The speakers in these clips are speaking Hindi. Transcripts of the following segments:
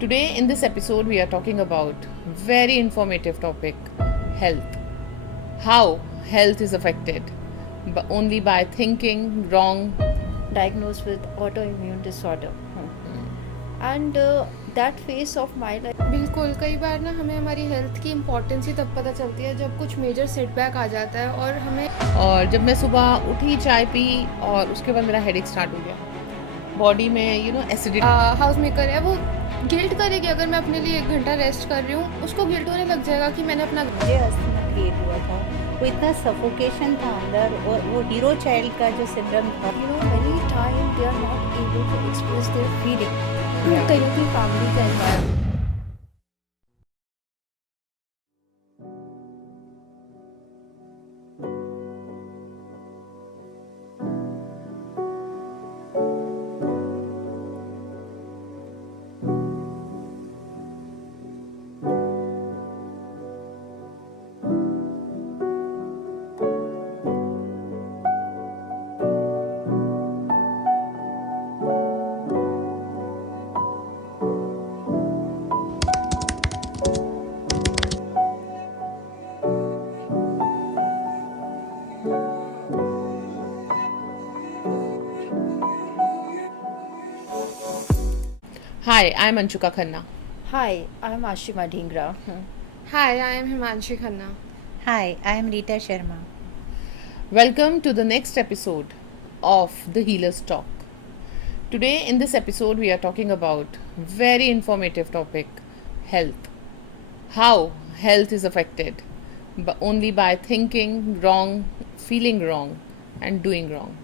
Today in this episode we are talking about very informative topic, health. How health is affected only by thinking wrong. Diagnosed with autoimmune disorder. And that phase of my life. बिल्कुल कई बार ना हमें हमारी हेल्थ की इम्पोर्टेंस ही तब पता चलती है जब कुछ मेजर सेटबैक आ जाता है और हमें और जब मैं सुबह उठी, चाय पी और उसके बाद मेरा हेडेक स्टार्ट हो गया, बॉडी में एसिडिटी। हाउस मेकर है वो गिल्ट करेगी अगर मैं अपने लिए 1 घंटा रेस्ट कर रही हूँ, उसको गिल्ट होने लग जाएगा कि मैंने अपना मुझे अस्थमा क्रिएट हुआ था। वो इतना सफोकेशन था अंदर, और वो हीरो चाइल्ड का जो सिंड्रोम था। Many times they are not able to express their feeling. कहीं की फैमिली का environment. Hi, I'm Anchuka Khanna. Hi, I'm Ashima Dhingra. Hi I am Himanshi Khanna. Hi, I am Rita Sharma. Welcome to the next episode of The Healer's Talk. Today in this episode we are talking about very informative topic, health. How health is affected only by thinking wrong, feeling wrong and doing wrong.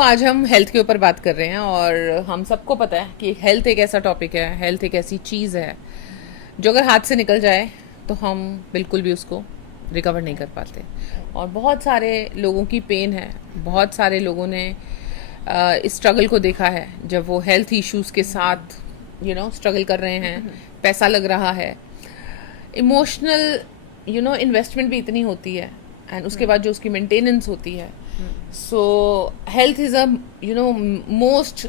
आज हम हेल्थ के ऊपर बात कर रहे हैं और हम सबको पता है कि हेल्थ एक ऐसा टॉपिक है, हेल्थ एक ऐसी चीज़ है जो अगर हाथ से निकल जाए तो हम बिल्कुल भी उसको रिकवर नहीं कर पाते. और बहुत सारे लोगों की पेन है, बहुत सारे लोगों ने इस स्ट्रगल को देखा है जब वो हेल्थ इश्यूज़ के साथ स्ट्रगल कर रहे हैं, पैसा लग रहा है, इमोशनल इन्वेस्टमेंट भी इतनी होती है एंड उसके बाद जो उसकी मेंटेनेंस होती है. So health is a most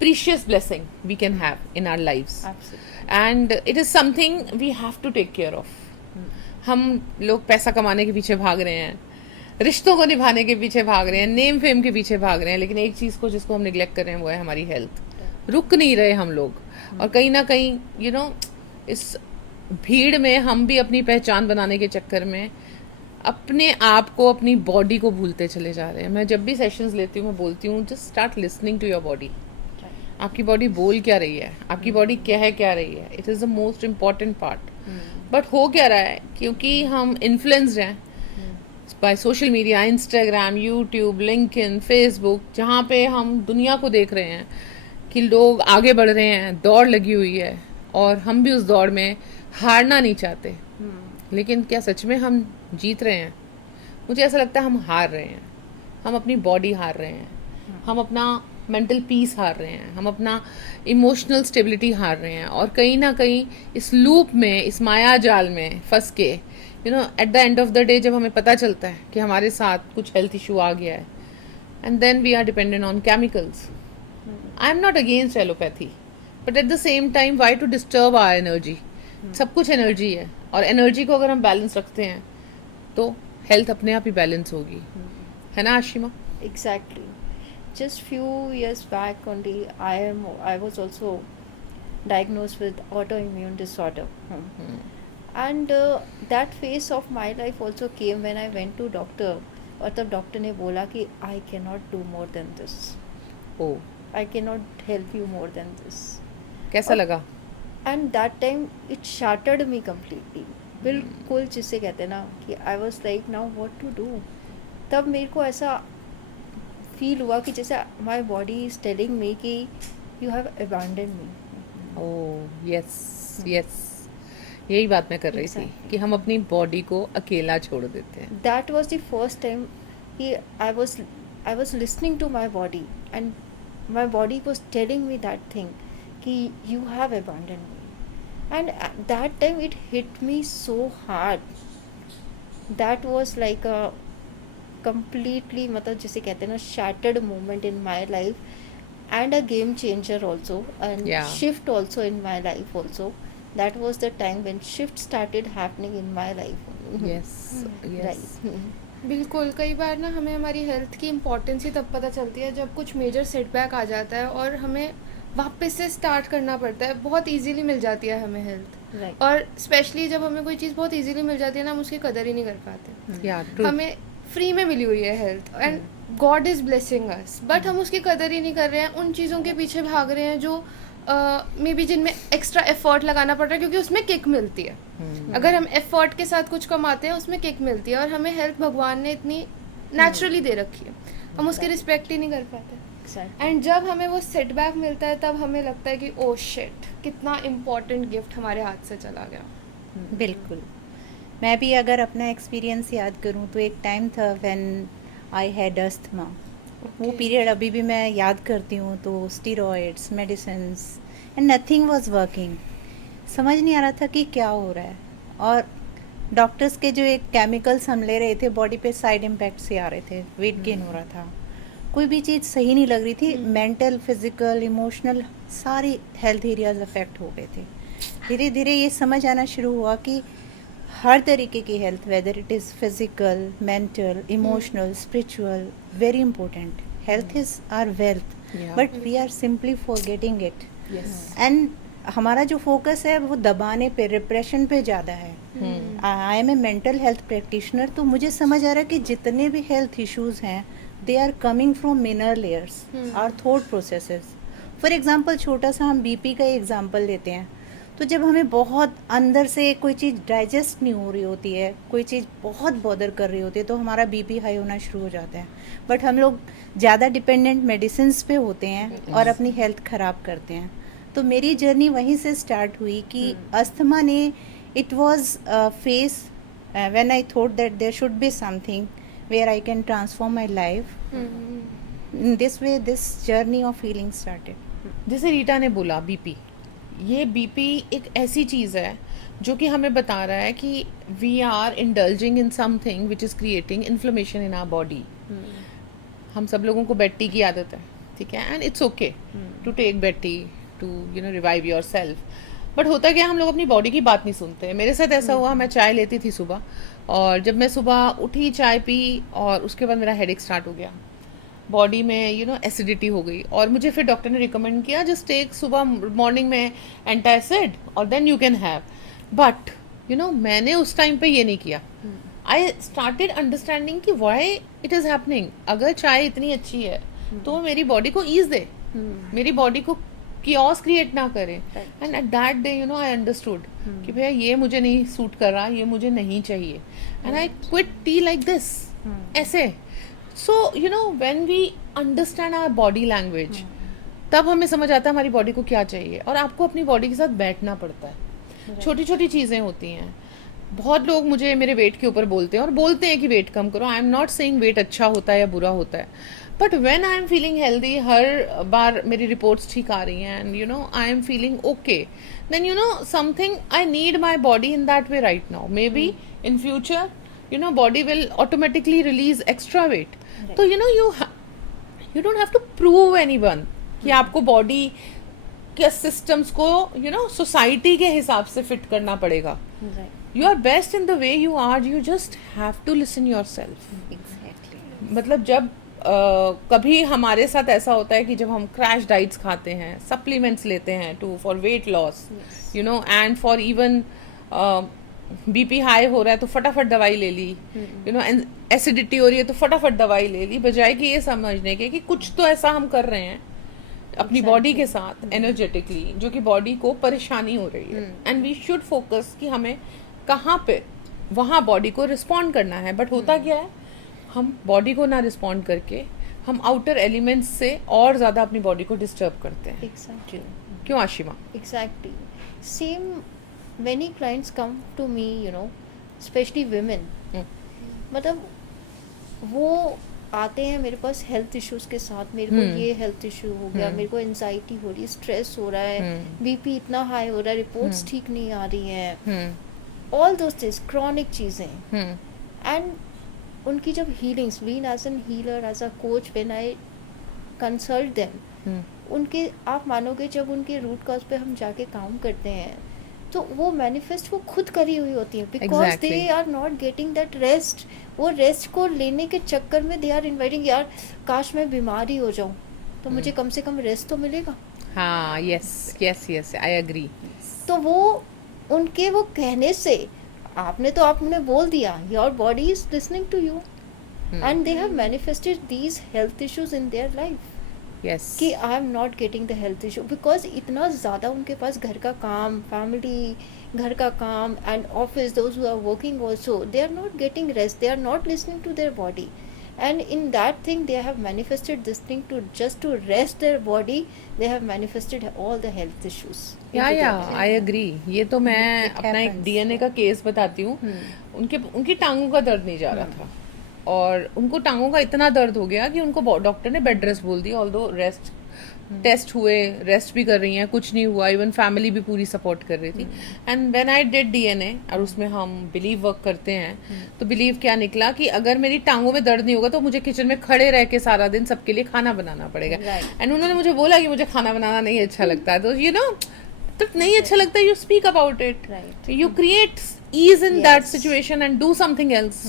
precious blessing we can have in our lives. Absolutely. And it is something we have to take care of. हम लोग पैसा कमाने के पीछे भाग रहे हैं, रिश्तों को निभाने के पीछे भाग रहे हैं, नेम फेम के पीछे भाग रहे हैं, लेकिन एक चीज़ को जिसको हम निगलेक्ट कर रहे हैं वो है हमारी हेल्थ. रुक नहीं रहे हम लोग. और कहीं ना कहीं इस भीड़ में हम भी अपनी पहचान बनाने के चक्कर में अपने आप को, अपनी बॉडी को भूलते चले जा रहे हैं. मैं जब भी सेशंस लेती हूँ मैं बोलती हूँ just start listening to your body. आपकी बॉडी बोल क्या रही है, आपकी बॉडी कह क्या रही है. It is the most important part. But हो क्या रहा है, क्योंकि हम इन्फ्लुएंस्ड हैं by social media, Instagram, YouTube, LinkedIn, Facebook, जहाँ पे हम दुनिया को देख रहे हैं कि लोग आगे बढ़ रहे हैं, दौड़ लगी हुई है और हम भी उस दौड़ में हारना नहीं चाहते. लेकिन क्या सच में हम जीत रहे हैं? मुझे ऐसा लगता है हम हार रहे हैं. हम अपनी बॉडी हार रहे हैं, हम अपना मेंटल पीस हार रहे हैं, हम अपना इमोशनल स्टेबिलिटी हार रहे हैं. और कहीं ना कहीं इस लूप में, इस माया जाल में फंस के at the end of the day जब हमें पता चलता है कि हमारे साथ कुछ हेल्थ इशू आ गया है, and then we are dependent on chemicals. I am not against allopathy, but at the same time why to disturb our energy. सब कुछ एनर्जी है और एनर्जी को अगर हम बैलेंस रखते हैं तो हेल्थ अपने आप ही बैलेंस होगी. है ना Ashima? Exactly. Just few years back only, I was also diagnosed with autoimmune disorder. And that phase of my life also came when I went to doctor. और तब डॉक्टर ने बोला कि I cannot do more than this. O, I cannot help you more than this. कैसा लगा? And that time it shattered me completely. बिल्कुल जिसे कहते हैं ना कि I was like now what to do. तब मेरे को ऐसा फील हुआ कि जैसे my body is telling me कि you have abandon me. Oh yes yes, यही बात मैं कर रही थी Exactly. कि हम अपनी बॉडी को अकेला छोड़ देते हैं. That was the first time कि I was listening to my body and my body was telling me that thing कि you have abandon me. And at that time it hit me so hard. That was like a completely मतलब जिसे कहते हैं ना shattered moment in my life. and a game changer also, and Yeah. shift also in my life also. That was the time when shift started happening in my life. Yes, yes. Right. बिल्कुल, कई बार ना हमें हमारी हेल्थ की इम्पोर्टेंस ही तब पता चलती है जब कुछ मेजर सेटबैक आ जाता है और हमें वापस से स्टार्ट करना पड़ता है। बहुत इजीली मिल जाती है हमें हेल्थ, Right. और स्पेशली जब हमें कोई चीज़ बहुत इजीली मिल जाती है ना, हम उसकी कदर ही नहीं कर पाते। Yeah, true. हमें फ्री में मिली हुई है health and God is blessing us, but हम उसकी कदर ही नहीं कर रहे हैं, उन चीज़ों के पीछे भाग रहे हैं जो मे बी जिनमें एक्स्ट्रा एफर्ट लगाना पड़ रहा है क्योंकि उसमें किक मिलती है। अगर हम एफर्ट के साथ कुछ कमाते हैं उसमें किक मिलती है, और हमें हेल्थ भगवान ने इतनी नेचुरली दे रखी है, हम उसकी रिस्पेक्ट ही नहीं कर पाते। Exactly. एंड जब हमें वो सेटबैक मिलता है तब हमें लगता है कि ओ शिट, कितना इम्पोर्टेंट गिफ्ट हमारे हाथ से चला गया। बिल्कुल। मैं भी अगर अपना एक्सपीरियंस याद करूं तो एक टाइम था व्हेन आई हैड अस्थमा। वो पीरियड अभी भी मैं याद करती हूँ, तो steroids, medicines and nothing was working. समझ नहीं आ रहा था कि क्या हो रहा है, और डॉक्टर्स के जो एक केमिकल्स हम ले रहे थे बॉडी पे साइड इम्पैक्ट से आ रहे थे, वेट गेन हो रहा था, कोई भी चीज़ सही नहीं लग रही थी। मेंटल, फिजिकल, इमोशनल सारी हेल्थ एरियाज अफेक्ट हो गए थे। धीरे धीरे ये समझ आना शुरू हुआ कि हर तरीके की health, whether it is physical, mental, emotional, spiritual, very important. Health is our wealth, Yeah. But we are simply forgetting it. Yes. And हमारा जो फोकस है वो दबाने पे, रिप्रेशन पे ज़्यादा है। I am a mental health practitioner, तो मुझे समझ आ रहा है कि जितने भी हेल्थ इश्यूज हैं they are coming from minor layers, our thought processes. For example, छोटा सा हम बीपी का एग्जांपल लेते हैं, तो जब हमें बहुत अंदर से कोई चीज़ डाइजेस्ट नहीं हो रही होती है, कोई चीज़ बहुत बॉदर कर रही होती है, तो हमारा बीपी हाई होना शुरू हो जाता है। बट हम लोग ज़्यादा डिपेंडेंट मेडिसिन्स पे होते हैं और अपनी हेल्थ ख़राब करते हैं। तो मेरी जर्नी वहीं से स्टार्ट हुई कि अस्थमा ने, it was face when I thought that there should be something where I can transform my life. In this way this journey of healing started. जैसे रीटा ने बोला बीपी, ये बीपी एक ऐसी चीज़ है जो कि हमें बता रहा है कि we are indulging in something which is creating inflammation in our body. हम सब लोगों को बेड टी की आदत है, ठीक है, and it's okay to take bed tea to revive yourself. But होता क्या, हम लोग अपनी बॉडी की बात नहीं सुनते। मेरे साथ ऐसा हुआ, मैं चाय लेती थी सुबह, और जब मैं सुबह उठी, चाय पी, और उसके बाद मेरा हेडेक स्टार्ट हो गया, बॉडी में एसिडिटी हो गई, और मुझे फिर डॉक्टर ने रिकमेंड किया जस्ट टेक सुबह मॉर्निंग में एंटासिड और then you can have. But मैंने उस टाइम पे ये नहीं किया। आई स्टार्टेड अंडरस्टैंडिंग कि व्हाई इट इज़ हैपनिंग। अगर चाय इतनी अच्छी है तो मेरी बॉडी को ईज दे, मेरी बॉडी को कियोस क्रिएट ना करे। And at that day I understood कि भैया ये मुझे नहीं सूट कर रहा, ये मुझे नहीं चाहिए, and I quit tea like this, ऐसे। So when we understand our body language, तब हमें समझ आता है हमारी बॉडी को क्या चाहिए, और आपको अपनी बॉडी के साथ बैठना पड़ता है। छोटी छोटी चीज़ें होती हैं। बहुत लोग मुझे मेरे वेट के ऊपर बोलते हैं, और बोलते हैं कि वेट कम करो। I am not saying weight अच्छा होता है या बुरा होता है, but when I am feeling healthy, हर बार मेरी रिपोर्ट्स ठीक आ रही हैं, and I am feeling okay, then something I need my body in that way right now. Maybe in future body will automatically release extra weight. तो you don't have to prove anyone कि आपको बॉडी के सिस्टम्स को सोसाइटी के हिसाब से फिट करना पड़ेगा। You are best in the way you are, you just have to listen yourself. Exactly. मतलब जब कभी हमारे साथ ऐसा होता है कि जब हम क्रैश डाइट्स खाते हैं, सप्लीमेंट्स लेते हैं for weight loss, and for even BP high हो रहा है तो फटाफट दवाई ले ली, एसिडिटी हो रही है तो फटाफट दवाई ले ली, बजाय कि ये समझने के कि कुछ तो ऐसा हम कर रहे हैं अपनी बॉडी के साथ एनर्जेटिकली जो कि बॉडी को परेशानी हो रही है। एंड वी शुड फोकस कि हमें कहाँ पे वहाँ बॉडी को रिस्पॉन्ड करना है। बट होता क्या है, हम बॉडी को ना रिस्पॉन्ड करके हम आउटर एलिमेंट्स से और ज़्यादा अपनी बॉडी को डिस्टर्ब करते हैं। Exactly. क्यों Ashima? Exactly. Same, many clients come to me, especially women. मतलब वो आते हैं मेरे पास हेल्थ इश्यूज के साथ, मेरे को ये हेल्थ इशू हो गया, मेरे को एंजाइटी हो रही है, स्ट्रेस हो रहा है, बीपी इतना हाई हो रहा है, रिपोर्ट्स ठीक नहीं आ रही हैं, ऑल दोस थिंग्स, क्रॉनिक चीज़ें। एंड उनकी जब healings, being as an healer, as a coach, when I consult them, उनके, आप मानोगे जब उनके रूट कॉज पे हम जाके काम करते हैं तो वो मैनिफेस्ट वो खुद करी हुई होती है, because Exactly. They are not getting that rest. वो रेस्ट को लेने के चक्कर में दे आर इन्वाइटिंग, यार काश मैं बीमार ही हो जाऊं तो मुझे कम से कम रेस्ट तो मिलेगा. हाँ, yes yes yes, I agree. तो वो उनके वो कहने से आपने बोल दिया, your body is listening to you and they have manifested these health issues in their life yes. कि I am not getting the health issue, because इतना ज़्यादा उनके पास घर का काम, फैमिली, घर का काम and office, those who are working also, they are not getting rest, they are not listening to their body. And in that thing they have manifested this thing to just to rest their body. They have manifested all the health issues. या आई एग्री. ये तो मैं It अपना एक happens. डीएनए का केस बताती हूँ. उनकी टांगों का दर्द नहीं जा रहा था और उनको टांगों का इतना दर्द हो गया कि उनको डॉक्टर ने बेड रेस्ट बोल दिया. ऑल्दो रेस्ट टेस्ट हुए, रेस्ट भी कर रही हैं, कुछ नहीं हुआ. इवन फैमिली भी पूरी सपोर्ट कर रही थी. And when I did DNA, और उसमें हम बिलीव वर्क करते हैं, तो बिलीव क्या निकला कि अगर मेरी टांगों में दर्द नहीं होगा तो मुझे किचन में खड़े रह के सारा दिन सबके लिए खाना बनाना पड़ेगा. Right. एंड उन्होंने मुझे बोला कि मुझे खाना बनाना नहीं अच्छा लगता है. तो यू नो, तो नहीं अच्छा लगता, you speak about it, Right. You create ease in that Yes. Situation and do something else,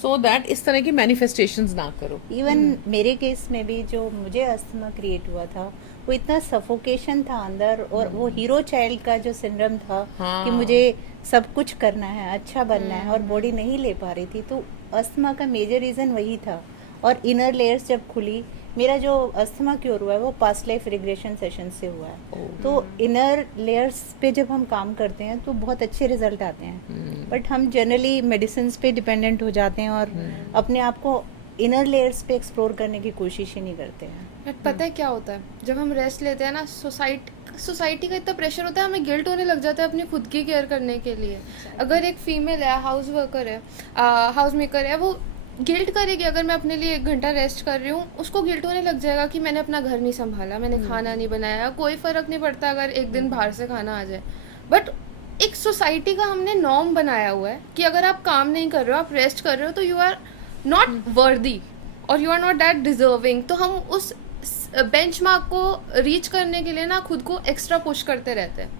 so that इस तरह की मैनिफेस्टेशंस ना करो. इवन मेरे केस में भी जो मुझे अस्थमा क्रिएट हुआ था, वो इतना सफोकेशन था अंदर, और वो हीरो चाइल्ड का जो सिंड्रोम था हाँ. कि मुझे सब कुछ करना है, अच्छा बनना है, और बॉडी नहीं ले पा रही थी. तो अस्थमा का मेजर रीज़न वही था. और इनर लेयर्स जब खुली, मेरा जो अस्थमा क्योर हुआ है वो पास्ट लाइफ रिग्रेशन सेशन से हुआ है. तो इनर लेयर्स पे जब हम काम करते हैं तो बहुत अच्छे रिजल्ट आते हैं. बट हम जनरली मेडिसिन पे डिपेंडेंट हो जाते हैं और अपने आप को इनर लेयर्स पे एक्सप्लोर करने की कोशिश ही नहीं करते हैं. बट पता है क्या होता है, जब हम रेस्ट लेते हैं ना, सोसाइटी का इतना प्रेशर होता है, हमें गिल्ट होने लग जाता है अपनी खुद की केयर करने के लिए. अगर एक फीमेल है, हाउस वर्कर है, हाउस मेकर है, वो गिल्ट करेगी अगर मैं अपने लिए 1 घंटा रेस्ट कर रही हूँ, उसको गिल्ट होने लग जाएगा कि मैंने अपना घर नहीं संभाला, मैंने खाना नहीं बनाया. कोई फ़र्क नहीं पड़ता अगर एक दिन बाहर से खाना आ जाए. बट एक सोसाइटी का हमने नॉर्म बनाया हुआ है कि अगर आप काम नहीं कर रहे हो, आप रेस्ट कर रहे हो, तो यू आर नॉट वर्दी और you are not that deserving. तो हम उस बेंचमार्क को रीच करने के लिए ना खुद को एक्स्ट्रा पुश करते रहते हैं,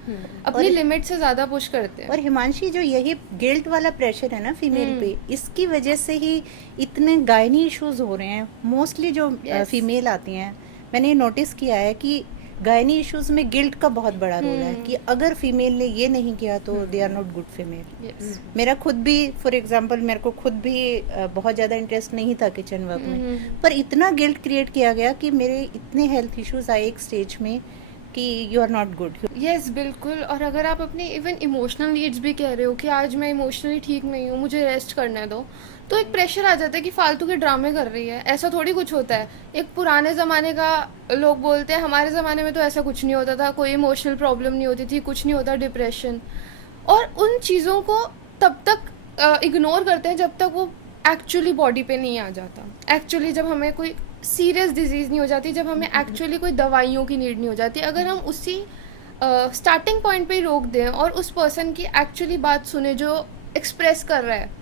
अपनी और- लिमिट से ज़्यादा पुश करते हैं. और हिमांशी, जो यही गिल्ट वाला प्रेशर है ना फीमेल पे, इसकी वजह से ही इतने गायनी इश्यूज हो रहे हैं. मोस्टली जो Yes. फीमेल आती हैं, मैंने नोटिस किया है कि गायनी इश्यूज में गिल्ट का बहुत बड़ा रोल है कि अगर फीमेल ने ये नहीं किया तो they are not good female. Yes. मेरा खुद भी, फॉर एग्जांपल, मेरे को खुद भी बहुत ज़्यादा इंटरेस्ट नहीं था किचन वर्क में, पर इतना गिल्ट क्रिएट किया गया कि मेरे इतने हेल्थ इश्यूज आए एक स्टेज में कि you are not good. Yes बिल्कुल. और अगर आप अपनी इवन इमोशनल नीड्स भी कह रहे हो कि आज मैं इमोशनली ठीक नहीं हूँ, मुझे रेस्ट करने दो, तो एक प्रेशर आ जाता है कि फालतू के ड्रामे कर रही है. ऐसा थोड़ी कुछ होता है. एक पुराने ज़माने का लोग बोलते हैं, हमारे ज़माने में तो ऐसा कुछ नहीं होता था, कोई इमोशनल प्रॉब्लम नहीं होती थी, कुछ नहीं होता, डिप्रेशन. और उन चीज़ों को तब तक इग्नोर करते हैं जब तक वो एक्चुअली बॉडी पे नहीं आ जाता. एक्चुअली जब हमें कोई सीरियस डिजीज़ नहीं हो जाती, जब हमें एक्चुअली कोई दवाइयों की नीड नहीं हो जाती, अगर हम उसी स्टार्टिंग पॉइंट पे ही रोक दें और उस पर्सन की एक्चुअली बात सुने जो एक्सप्रेस कर रहा है.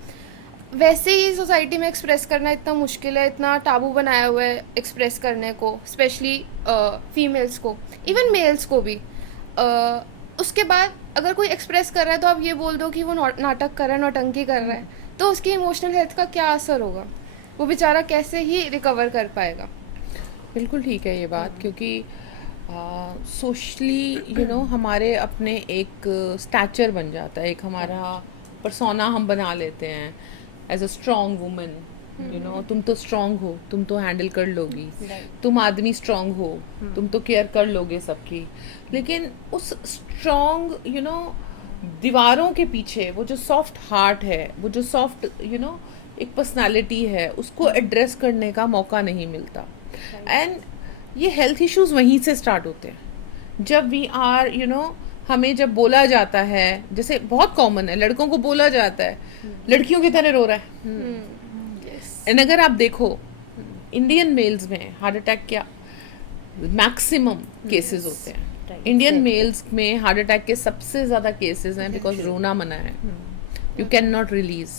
वैसे ही सोसाइटी में एक्सप्रेस करना इतना मुश्किल है, इतना टाबू बनाया हुआ है एक्सप्रेस करने को, स्पेशली फीमेल्स को, इवन मेल्स को भी. उसके बाद अगर कोई एक्सप्रेस कर रहा है तो आप ये बोल दो कि वो नाटक कर रहा है, नौटंकी कर रहा है, तो उसकी इमोशनल हेल्थ का क्या असर होगा? वो बेचारा कैसे ही रिकवर कर पाएगा? बिल्कुल ठीक है ये बात, क्योंकि सोशली हमारे अपने एक स्टैचर बन जाता है, एक हमारा परसोना हम बना लेते हैं एज अ स्ट्रॉन्ग वुमन. तुम तो स्ट्रॉन्ग हो, तुम तो हैंडल कर लोगी, तुम आदमी स्ट्रॉन्ग हो, तुम तो केयर कर लोगे सबकी. लेकिन उस स्ट्रॉन्ग दीवारों के पीछे वो जो सॉफ्ट हार्ट है, वो जो सॉफ्ट एक पर्सनालिटी है, उसको एड्रेस करने का मौका नहीं मिलता. एंड ये हेल्थ इश्यूज वहीं से स्टार्ट होते हैं जब वी आर हमें जब बोला जाता है, जैसे बहुत कॉमन है, लड़कों को बोला जाता है लड़कियों की तरह रो रहा है. एंड अगर आप देखो इंडियन मेल्स में हार्ट अटैक क्या मैक्सिमम केसेस होते हैं. इंडियन मेल्स में हार्ट अटैक के सबसे ज्यादा केसेस हैं बिकॉज रोना मना है, you can not release.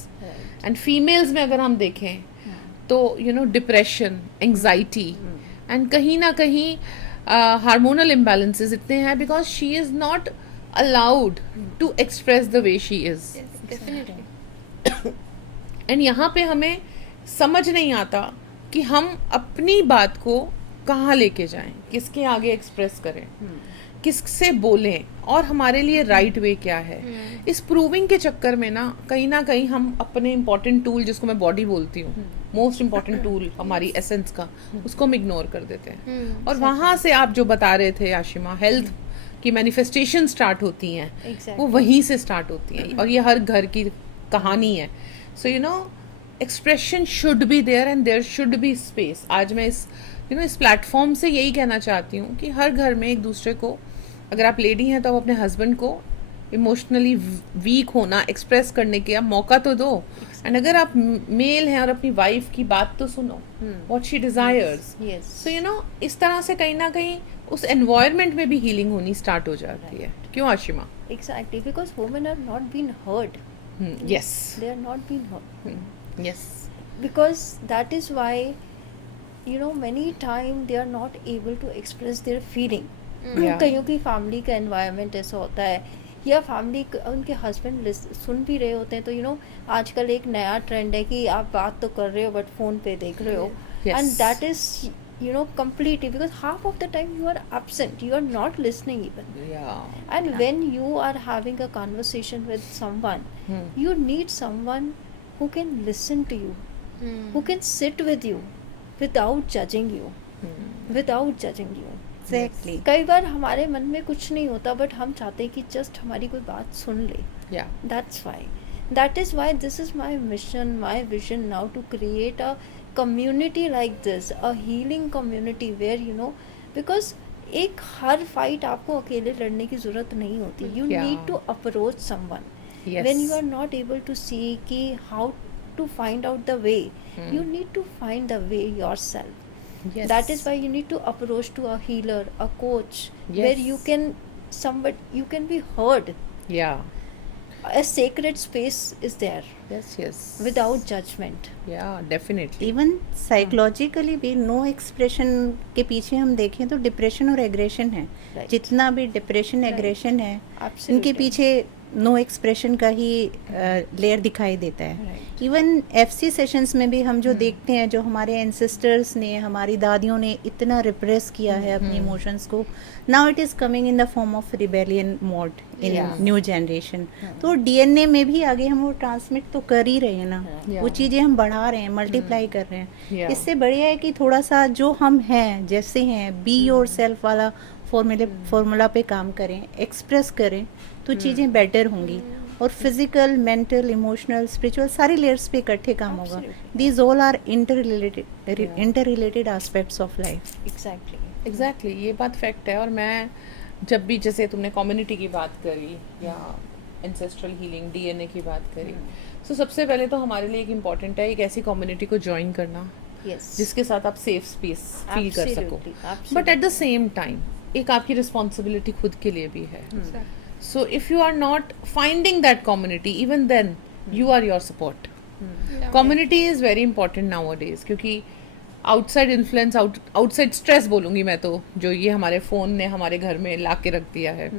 And females में अगर हम देखें तो डिप्रेशन, एंग्जाइटी, एंड कहीं ना कहीं हार्मोनल इम्बैलेंसेस इतने हैं because she is not allowed to express the way she is. Definitely. And यहाँ पे हमें समझ नहीं आता कि हम अपनी बात को कहाँ लेके जाएं, किसके आगे एक्सप्रेस करें, किससे बोलें और हमारे लिए राइट वे क्या है. इस प्रूविंग के चक्कर में ना कहीं हम अपने इम्पोर्टेंट टूल, जिसको मैं बॉडी बोलती हूँ, मोस्ट इम्पॉर्टेंट टूल हमारी एसेंस का, उसको हम इग्नोर कर देते हैं. और वहाँ से आप जो बता रहे थे आशिमा, हेल्थ की मैनिफेस्टेशन स्टार्ट होती हैं. Exactly. वो वहीं से स्टार्ट होती हैं और ये हर घर की कहानी है. So you know expression should be there and there should be space. आज मैं इस प्लेटफॉर्म से यही कहना चाहती हूँ कि हर घर में एक दूसरे को, अगर आप लेडी हैं तो आप अपने हस्बैंड को इमोशनली वीक होना एक्सप्रेस करने के मौका तो दो. एंड अगर आप मेल हैं और अपनी वाइफ की बात तो सुनो, व्हाट शी डिजायर्स. Yes. सो इस तरह से कहीं ना कहीं उस एनवायरनमेंट में भी हीलिंग होनी स्टार्ट हो जाती है. क्यों Ashima? Exactly, because women are not being heard. Yes. They are not being heard. Yes. Because that is why, you know, many time they are not able to express their feeling. Yeah. कईयों की फैमिली का एनवायरनमेंट ऐसा होता है, या फैमिली उनके हस्बैंड सुन भी रहे होते हैं, तो आजकल एक नया ट्रेंड है कि आप बात तो कर रहे हो बट फोन पे देख रहे हो. Yes. And that is completely, because half of the time you are absent, you are not listening even. And when you are having a conversation with someone, you need someone who can listen to you, who can sit with you without judging you. Exactly. कई बार हमारे मन में कुछ नहीं होता, बट हम चाहते हैं कि जस्ट हमारी कोई बात सुन ले. That is why this is my mission, my vision now, to create a community like this, a healing community where because एक हर फाइट आपको अकेले लड़ने की जरूरत नहीं होती. You need to approach someone. When you are not able to see कि how to find out the way, you need to find the way yourself. That is why you need to approach to a healer, a coach, where you can be heard. A sacred space is there. Yes. Without judgment. Definitely. Even psychologically भी नो एक्सप्रेशन के पीछे हम देखें तो डिप्रेशन और एग्रेशन है. Right. जितना भी डिप्रेशन एग्रेशन है, Absolutely. इनके पीछे नो एक्सप्रेशन का ही लेयर दिखाई देता है. Right. इवन एफसी सेशंस में भी हम जो देखते हैं, जो हमारे एंसेस्टर्स ने, हमारी दादियों ने इतना रिप्रेस किया है अपनी इमोशंस को, now it is coming in the form of rebellion mode in new generation. तो डीएनए में भी आगे हम वो ट्रांसमिट तो कर ही रहे हैं ना. वो चीज़ें हम बढ़ा रहे हैं, मल्टीप्लाई कर रहे हैं. इससे बढ़िया है कि थोड़ा सा जो हम हैं, जैसे हैं, बी योर सेल्फ वाला फॉर्मूला पे काम करें, एक्सप्रेस करें, तो चीज़ें बेटर होंगी. और फिजिकल, मेंटल, इमोशनल, स्पिरिचुअल सारे लेयर्स पे इकट्ठे काम होगा. These all are interrelated aspects of life. Exactly. ये बात फैक्ट है. और मैं जब भी, जैसे तुमने कम्युनिटी की बात करी या एंसेस्ट्रल हीलिंग, डीएनए की बात करी, तो सबसे पहले तो हमारे लिए एक इम्पॉर्टेंट है एक ऐसी कम्युनिटी को ज्वाइन करना Yes. जिसके साथ आप सेफ स्पेस फील कर सको. Absolutely. But at the same time एक आपकी रिस्पॉन्सिबिलिटी खुद के लिए भी है. So if you are not finding that community, even then you are your support. Community is very important nowadays, क्योंकि outside influence, outside stress बोलूँगी मैं तो, जो ये हमारे फ़ोन ने हमारे घर में ला के रख दिया है,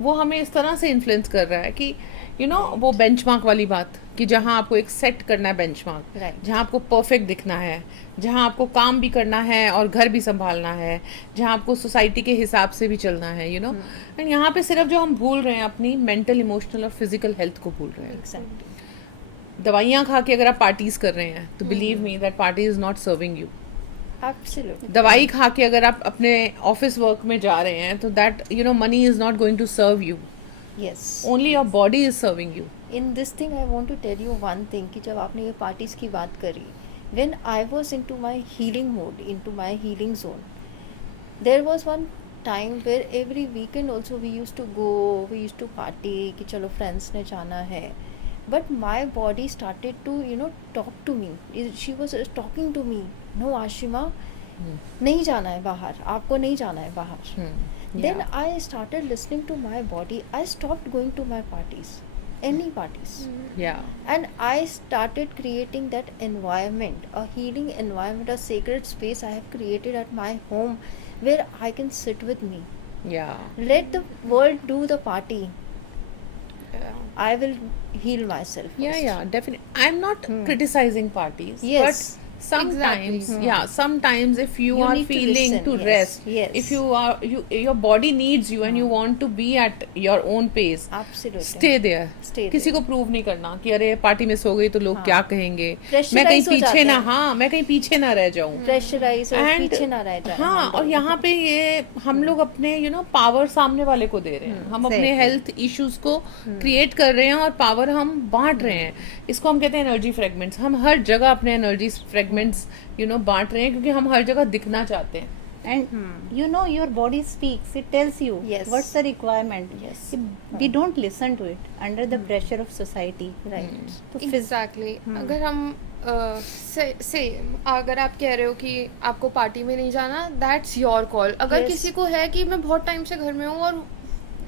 वो हमें इस तरह से इन्फ्लुएंस कर रहा है कि वो बेंचमार्क वाली बात, कि जहाँ आपको एक सेट करना है बेंचमार्क, Right. जहाँ आपको परफेक्ट दिखना है, जहाँ आपको काम भी करना है और घर भी संभालना है, जहाँ आपको सोसाइटी के हिसाब से भी चलना है, एंड यहाँ पे सिर्फ जो हम भूल रहे हैं अपनी मेंटल, इमोशनल और फिजिकल हेल्थ को भूल रहे हैं. Exactly. दवाइयाँ खा के अगर आप पार्टीज कर रहे हैं तो believe me that party is not serving you. Absolutely. दवाई खा के अगर आप अपने ऑफिस वर्क में जा रहे हैं तो that money is not going to serve you. Yes. Only your body is serving you. In this thing I want to tell you one thing, कि जब आपने ये पार्टीज की बात करी, when I was into my healing mode, into my healing zone, there was one time where every weekend also we used to party, कि चलो friends ने जाना है, but my body started to talk to me. She was talking to me, no Ashima, नहीं जाना है बाहर, आपको नहीं जाना है बाहर. Then I started listening to my body. I stopped going to my parties. any parties. Yeah. And I started creating that environment, a healing environment, a sacred space I have created at my home where I can sit with me. Yeah. Let the world do the party. Yeah. I will heal myself. Yeah, first. yeah, definitely. I'm not criticizing parties, Yes. but sometimes, Exactly. yeah, sometimes if you, You are need to feeling listen, to yes, rest, yes. if you are, your body needs you and you want to be at your own pace, Absolutely. stay there. Stay किसी there. को प्रूव नहीं करना कि अरे पार्टी मिस हो गई तो लोग हाँ. क्या कहेंगे, मैं Pressurize कहीं हो पीछे जाते ना, हैं. हाँ, मैं कहीं पीछे ना रह जाऊं. Pressurize और And- पीछे ना रह जाए. हाँ, और यहाँ पे ये हम लोग अपने पावर सामने वाले को दे रहे हैं. हम अपने exactly. हेल्थ इश्यूज को क्रिएट कर रहे हैं और पावर हम बांट रहे हैं. इसको हम कहते हैं एनर्जी फ्रेगमेंट्स. हम हर जगह अपने एनर्जी फ्रेगमेंट्स बांट रहे हैं क्योंकि हम हर जगह दिखना चाहते हैं. And you know your body speaks, it tells you Yes. what's the requirement. Yes. We don't listen to it under the pressure of society. Right. तो phys- एग्जैक्टली अगर हम से अगर आप कह रहे हो कि आपको पार्टी में नहीं जाना, दैट्स योर कॉल. अगर Yes. किसी को है कि मैं बहुत टाइम से घर में हूँ और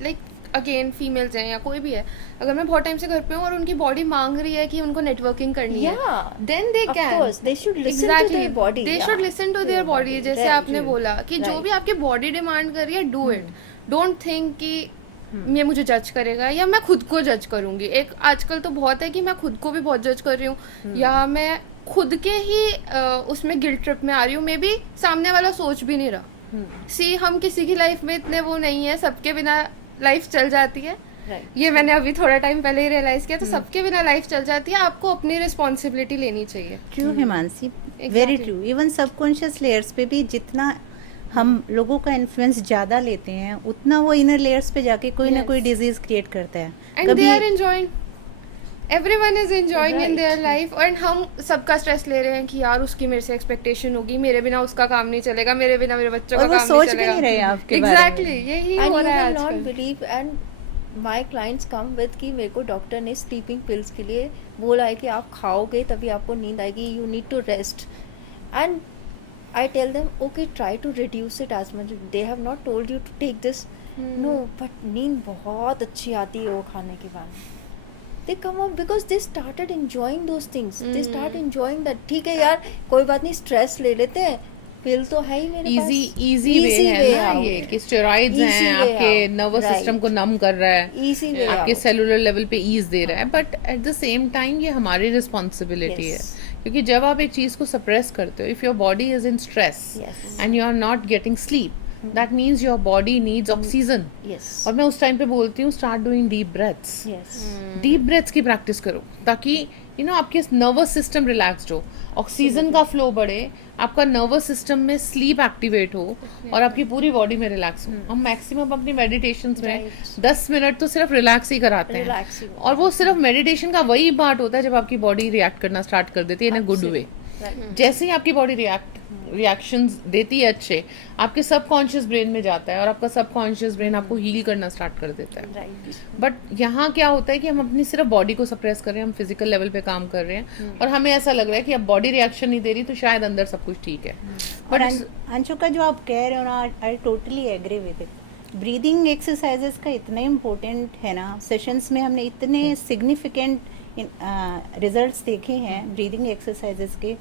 लाइक अगेन फीमेल्स हैं या कोई भी है, अगर मैं बहुत टाइम से घर पे हूँ और उनकी बॉडी मांग रही है कि उनको नेटवर्किंग करनी है, Yeah. Then they Of can. course, they should listen to their body. They Yeah. Should listen to their body. जैसे Right. आपने बोला कि जो Right. भी आपकी बॉडी डिमांड कर रही है, डू इट. डोंट थिंक कि ये मुझे जज करेगा या मैं खुद को जज करूंगी. एक आजकल तो बहुत है कि मैं खुद को भी बहुत जज कर रही हूँ या मैं खुद के ही उसमें गिल्ट ट्रिप में आ रही हूँ. मे बी सामने वाला सोच भी नहीं रहा. सी हम किसी की लाइफ में इतने वो नहीं है, सबके बिना लाइफ चल जाती है. Right. ये मैंने अभी थोड़ा टाइम पहले ही रियलाइज किया. तो सबके बिना लाइफ चल जाती है. आपको अपनी रिस्पॉन्सिबिलिटी लेनी चाहिए. True Himanshi, very Exactly. True. Even subconscious layers पे भी जितना हम लोगों का इन्फ्लुएंस ज़्यादा लेते हैं, उतना वो इनर लेयर्स पे जाके कोई ना Yes. कोई डिजीज क्रिएट करता है. And they are enjoying. Everyone is enjoying in their Right. Life. और हम सबका स्ट्रेस ले रहे हैं कि यार उसकी मेरे से एक्सपेक्टेशन होगी, मेरे बिना उसका काम नहीं चलेगा, मेरे बिना मेरे बच्चों और का वो काम सोच नहीं भी चलेगा. नहीं रहे हैं आपके बारे में. एग्जैक्टली यही And हो you रहा है will not आजकल. believe, and my clients come with कि मेरे को डॉक्टर ने स्लीपिंग पिल्स के लिए बोला है कि आप खाओगे तभी आपको नींद आएगी, you need to rest. And I tell them, okay, try to reduce it as much. They have not told you to take this. No, but नींद बहुत अच्छी आती है वो खाने के बाद. They come up because they started enjoying those things. They start enjoying that. ठीक है यार, कोई बात नहीं, स्ट्रेस ले लेते हैं, पिल तो है ही मेरे पास. इजी वे है ना out. ये कि स्टेरॉइड्स Easy हैं, way आपके out. नर्वस सिस्टम को Right. नम कर रहा है, Easy way आपके out. सेलुलर लेवल पे ईज दे रहा है. But at the same time ये हमारी रिस्पॉन्सिबिलिटी है. Yes. क्योंकि जब आप एक चीज को सप्रेस करते हो, if your body is in stress Yes. And you are not getting sleep, that means your body needs oxygen. Yes. और मैं उस टाइम पे बोलती हूँ start doing deep breaths. Yes. Deep breaths की प्रैक्टिस करो ताकि आपके नर्वस सिस्टम रिलैक्स्ड हो, ऑक्सीजन का फ्लो बढ़े, आपका नर्वस सिस्टम में स्लीप एक्टिवेट हो और आपकी पूरी बॉडी में रिलैक्स हो. हम मैक्सिमम अपनी मेडिटेशंस में Right. 10 मिनट तो सिर्फ रिलैक्स ही कराते हैं. Relax ही और वो सिर्फ मेडिटेशन का वही पार्ट होता है जब आपकी बॉडी रिएक्ट करना स्टार्ट कर देती है इन अ गुड वे. Right. जैसे ही आपकी बॉडी रिएक्शंस देती है अच्छे, आपके सबकॉन्शियस ब्रेन में जाता है और आपका सबकॉन्शियस ब्रेन आपको हील करना स्टार्ट कर देता है. Right. बट यहाँ क्या होता है कि हम अपनी सिर्फ बॉडी को सप्रेस कर रहे हैं, हम फिजिकल लेवल पे काम कर रहे हैं और हमें ऐसा लग रहा है कि अब बॉडी रिएक्शन नहीं दे रही तो शायद अंदर सब कुछ ठीक है. और बट अंशु का जो आप कह रहे हो ना, I totally agree with it. Breathing exercises का इतना इम्पोर्टेंट है ना, सेशंस में हमने इतने सिग्निफिकेंट रिजल्ट्स देखे हैं ब्रीदिंग एक्सरसाइजेस के.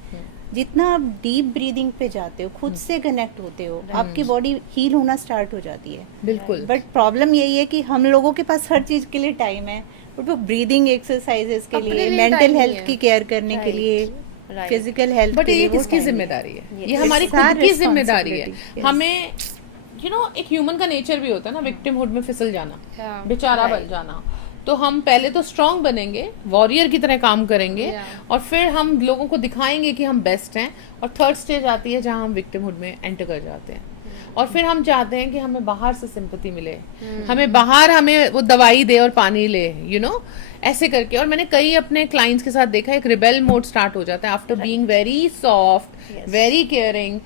जितना आप डीप ब्रीदिंग पे जाते हो, खुद से कनेक्ट होते हो, आपकी बॉडी हील होना स्टार्ट हो जाती है. बिल्कुल. बट प्रॉब्लम यही है कि हम लोगों के पास हर चीज़ के लिए टाइम है, बट वो ब्रीदिंग एक्सरसाइजेस के अपने लिए, लिए मेंटल time नहीं हेल्थ है. की केयर करने के Right. लिए, Right. फिजिकल हेल्थ बट के लिए ये वो किसकी time है. जिम्मेदारी है? Yes. ये हमारी It's our खुद की जिम्मेदारी है. responsibility. हमें एक ह्यूमन का नेचर भी होता है ना, विक्टिमहुड में फिसल जाना, Yeah. बेचारा बन जाना. तो हम पहले तो स्ट्रांग बनेंगे, वॉरियर की तरह काम करेंगे Yeah. और फिर हम लोगों को दिखाएंगे कि हम बेस्ट हैं. और थर्ड स्टेज आती है जहाँ हम विक्टिमहुड में एंटर कर जाते हैं और फिर हम चाहते हैं कि हमें बाहर से सिंपैथी मिले, हमें बाहर हमें वो दवाई दे और पानी ले, ऐसे करके. और मैंने कई अपने क्लाइंट्स के साथ देखा, एक रिबेल मोड स्टार्ट हो जाता है after being very soft, Yes. Very caring.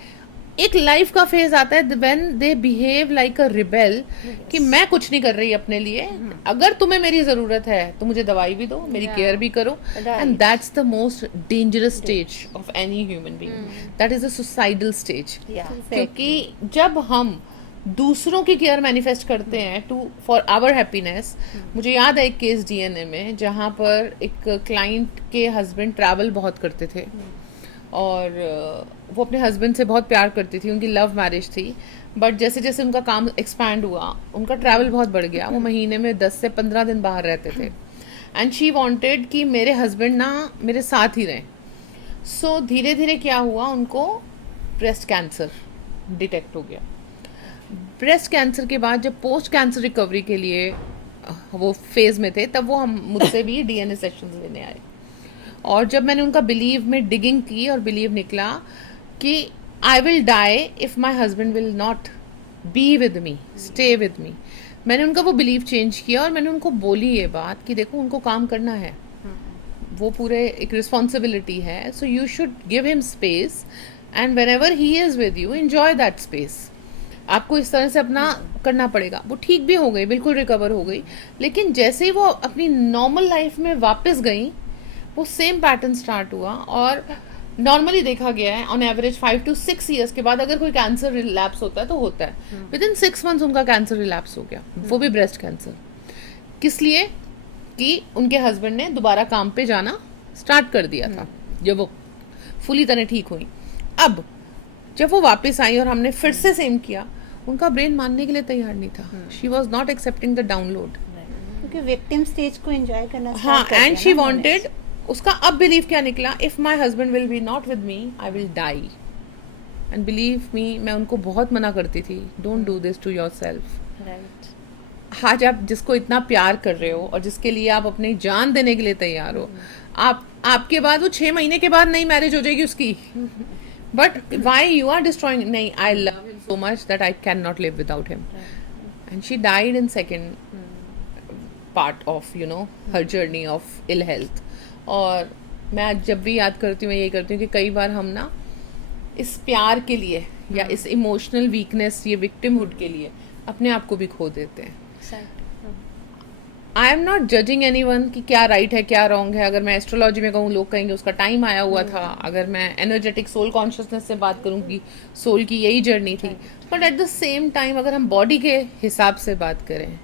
एक लाइफ का फेज आता है when they behave like a rebel कि मैं कुछ नहीं कर रही अपने लिए, अगर तुम्हें मेरी जरूरत है तो मुझे दवाई भी दो, मेरी Yeah. केयर भी करो. Right. And that's the most dangerous stage of any human being. That is a suicidal stage. Yeah. क्योंकि जब हम दूसरों की केयर मैनिफेस्ट करते हैं टू फॉर आवर हैप्पीनेस। मुझे याद है एक केस डीएनए में जहाँ पर एक क्लाइंट के हस्बैंड ट्रैवल बहुत करते थे और वो अपने हस्बैंड से बहुत प्यार करती थी, उनकी लव मैरिज थी, बट जैसे जैसे उनका काम एक्सपैंड हुआ उनका ट्रैवल बहुत बढ़ गया, वो महीने में 10 से 15 दिन बाहर रहते थे एंड शी वांटेड कि मेरे हस्बैंड ना मेरे साथ ही रहें। सो धीरे धीरे क्या हुआ, उनको ब्रेस्ट कैंसर डिटेक्ट हो गया। ब्रेस्ट कैंसर के बाद जब पोस्ट कैंसर रिकवरी के लिए वो फेज में थे तब वो हम मुझसे भी डीएनए सेशंस लेने आए और जब मैंने उनका बिलीव में डिगिंग की और बिलीव निकला कि I will die if my husband will not be with me, stay with me, मैंने उनका वो बिलीव चेंज किया और मैंने उनको बोली ये बात कि देखो उनको काम करना है, वो पूरे एक रिस्पॉन्सिबिलिटी है, so you should give him space and when ever he is with you enjoy that space. आपको इस तरह से अपना करना पड़ेगा। वो ठीक भी हो गई, बिल्कुल रिकवर हो गई, लेकिन जैसे ही वो अपनी नॉर्मल लाइफ में वापस गई वो सेम पैटर्न स्टार्ट हुआ और नॉर्मली देखा गया है ऑन एवरेज 5 to 6 ईयर्स के बाद अगर कोई कैंसर रिलैप्स होता है तो होता है, विद इन 6 मंथ्स उनका कैंसर रिलैप्स हो गया, वो भी ब्रेस्ट कैंसर। किस लिए? कि उनके हस्बैंड ने दोबारा काम पे जाना स्टार्ट कर दिया था जब वो फुली तरह ठीक हुई। अब जब वो वापस आई और हमने फिर से सेम किया, उनका ब्रेन मानने के लिए तैयार नहीं था, she was not accepting the download, क्योंकि विक्टिम स्टेज को एंजॉय करना हाँ, start कर एंड दिया शी ना वांटेड, उसका अब बिलीव क्या निकला, if my husband will be not with me I will die. And believe me, मैं उनको बहुत मना करती थी, don't do this to your self. Right. आज आप जिसको इतना प्यार कर रहे हो और जिसके लिए आप अपनी जान देने के लिए तैयार हो, आपके बाद वो 6 महीने के बाद नई मैरिज हो जाएगी उसकी, but why you are destroying? नहीं, I love him so much that I can not live without him. And she died in second part of her journey of ill health. और मैं आज जब भी याद करती हूँ मैं यही करती हूँ कि कई बार हम ना इस प्यार के लिए या इस इमोशनल वीकनेस, ये विक्टिमहुड के लिए अपने आप को भी खो देते हैं। आई am not judging any one कि क्या राइट है क्या रॉन्ग है। अगर मैं एस्ट्रोलॉजी में कहूँ लोग कहेंगे उसका टाइम आया हुआ था, अगर मैं एनर्जेटिक सोल कॉन्शियसनेस से बात करूँ कि सोल की यही जर्नी थी, but at the same time अगर हम बॉडी के हिसाब से बात करें,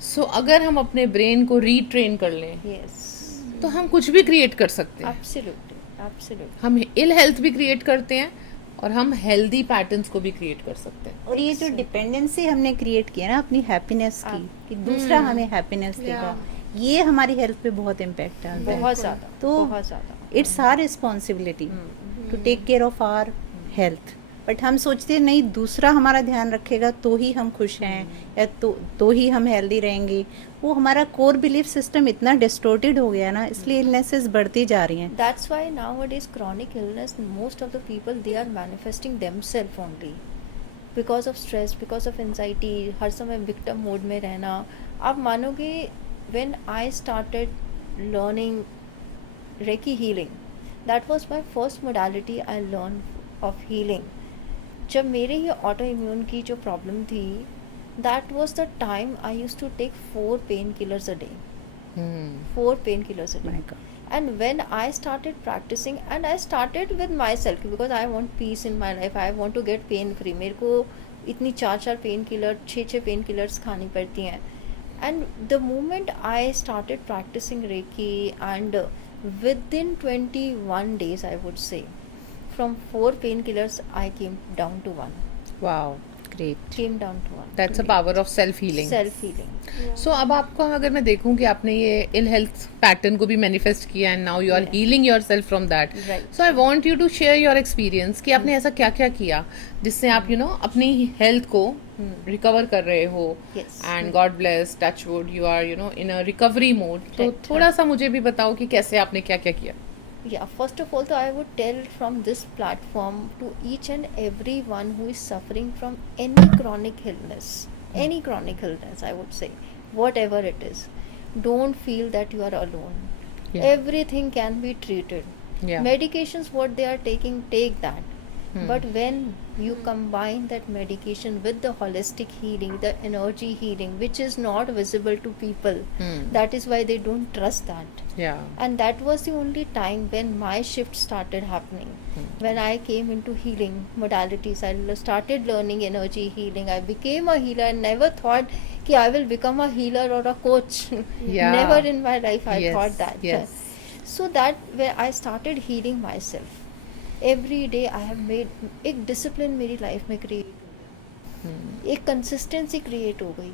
सो अगर हम अपने ब्रेन को रीट्रेन कर लें यस, तो हम कुछ भी क्रिएट कर सकते हैं। Absolutely, absolutely. हम इल हेल्थ भी क्रिएट करते हैं और हम हेल्दी पैटर्न्स को भी क्रिएट कर सकते हैं। और ये जो डिपेंडेंसी हमने क्रिएट किया ना अपनी हैप्पीनेस की, कि दूसरा हमें हैप्पीनेस देगा, ये हमारी हेल्थ पे बहुत इम्पैक्ट डालता है। बहुत ज़्यादा, तो बहुत ज़्यादा। It's our responsibility to take care of our health. But हम सोचते हैं नहीं, दूसरा हमारा ध्यान रखेगा तो ही हम खुश हैं या तो ही हम हेल्दी रहेंगे। वो हमारा कोर बिलीफ सिस्टम इतना डिस्टोर्टेड हो गया ना, इसलिए इलनेसेस बढ़ती जा रही हैं। That's why nowadays chronic illness, most of the people, they are manifesting themselves only because of stress, because of anxiety, हर समय victim mode में रहना। आप मानोगे, when I started learning Reiki healing, that was my first modality I learned of healing. जब मेरे ये ऑटो इम्यून की जो प्रॉब्लम थी, that was the time I used to take 4 painkillers a day. 4 painkillers a day. My God. And when I started practicing, and I started with myself because I want peace in my life, I want to get pain free. मेरे को इतनी 4 पेन किलर, 6 पेन किलर्स खानी पड़ती हैं. And the moment I started practicing Reiki, and within 21 days, I would say, from 4 painkillers, I came down to 1. Wow, great, Came down to 1. That's a power of self healing. Self healing. सो अब आपको अगर मैं देखूं कि आपने ये इल हेल्थ पैटर्न को भी मैनिफेस्ट किया and now you are healing yourself from that, Right. So I want you to share your experience कि आपने ऐसा क्या क्या किया जिससे आप अपनी हेल्थ को रिकवर कर रहे हो। Yes. And God bless, touch wood, you are in a recovery mode. तो Right. थोड़ा सा मुझे भी बताओ कि कैसे आपने क्या क्या किया। Yeah, first of all, though, I would tell from this platform to each and everyone who is suffering from any chronic illness, I would say, whatever it is, don't feel that you are alone. Yeah. Everything can be treated. Yeah. Medications, what they are taking, take that. But when you combine that medication with the holistic healing, the energy healing, which is not visible to people, that is why they don't trust that. Yeah. And that was the only time when my shift started happening. When I came into healing modalities, I started learning energy healing. I became a healer. I never thought कि I will become a healer or a coach. Yeah. Never in my life I Yes, thought that. yes. So that where I started healing myself. Every day I have made एक discipline मेरी life में create, एक consistency create हो गई.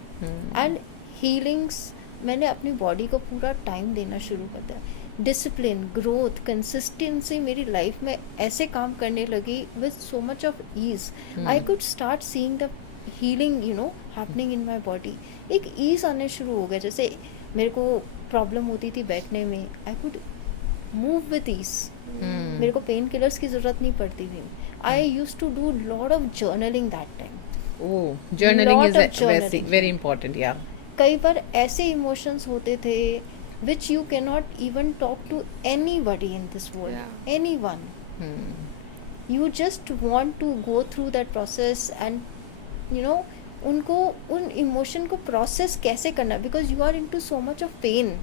And healings मैंने अपनी बॉडी को पूरा टाइम देना शुरू कर दिया. डिसिप्लिन, ग्रोथ, कंसिस्टेंसी मेरी लाइफ में ऐसे काम करने लगी with so much of ease. I could start seeing the healing happening in my body. एक ईज आने शुरू हो गया. जैसे मेरे को प्रॉब्लम होती थी बैठने में, I could move with ease. मेरे को पेन किलर्स की ज़रूरत नहीं पड़ती थी. I use to do lot of journaling that time. Oh, journaling Lot is of journaling. very important. Yeah. कई बार ऐसे इमोशंस होते थे which you can not even talk to anybody in this world, Yeah. Anyone. You just want to go through that process and उनको उन इमोशन को प्रोसेस कैसे करना, because you are into so much of pain.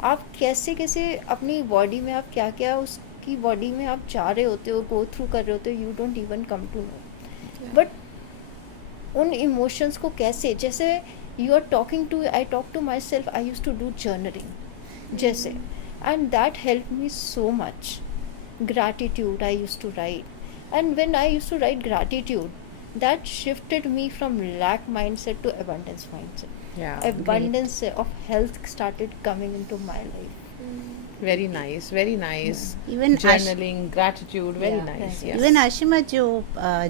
आप कैसे कैसे अपनी बॉडी में आप क्या क्या उसकी बॉडी में आप चाह रहे होते हो, गो थ्रू कर रहे होते हो, you don't even come to know. But उन इमोशंस को कैसे, जैसे you are talking to, I talk to myself, I used to do journaling जैसे, and that helped me so much. Gratitude I used to write, and when I used to write gratitude, that shifted me from lack mindset to abundance mindset. Yeah. Abundance of health started coming into my life. Great. Very nice. Very nice. Even Journaling, gratitude. Very Yeah, nice. yeah. Yes. Even Ashima जो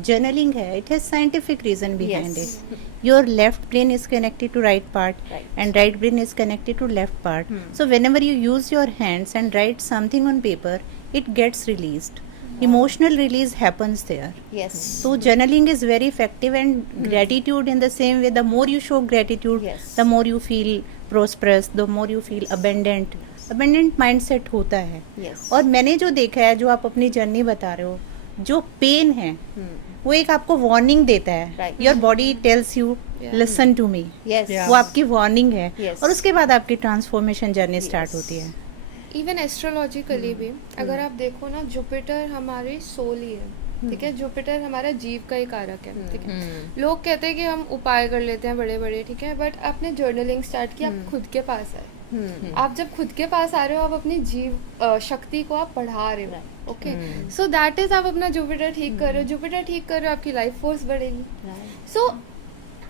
जर्नलिंग है, it has scientific reason behind Yes. It. Your left brain is connected to right part Right. and right brain is connected to left part. So whenever you use your hands and write something on paper, it gets released. Emotional release happens there. Yes. So journaling is very effective, and gratitude in the same way, the more you show gratitude, Yes. the more you feel prosperous, the more you feel abundant. Abundant mindset होता है. Yes. और मैंने जो देखा है, जो आप अपनी जर्नी बता रहे हो, जो पेन है वो एक आपको वार्निंग देता है. Right. Your body tells you listen to me. Yes. Yeah. वो आपकी वार्निंग है. Yes. और उसके बाद आपकी ट्रांसफॉर्मेशन जर्नी स्टार्ट Yes. होती है. इवन एस्ट्रोलॉजिकली भी अगर आप देखो ना, जुपिटर हमारी सोल ही है. ठीक है, जुपिटर हमारा जीव का ही कारक है. ठीक है, लोग कहते हैं कि हम उपाय कर लेते हैं बड़े बड़े, ठीक है, बट आपने जर्नलिंग स्टार्ट किया, आप खुद के पास आए. आप जब खुद के पास आ रहे हो, आप अपनी जीव शक्ति को आप बढ़ा रहे हो. ओके, सो दैट इज आप अपना जुपिटर ठीक कर रहे हो. जुपिटर ठीक कर रहे हो, आपकी लाइफ फोर्स बढ़ेगी. Right. सो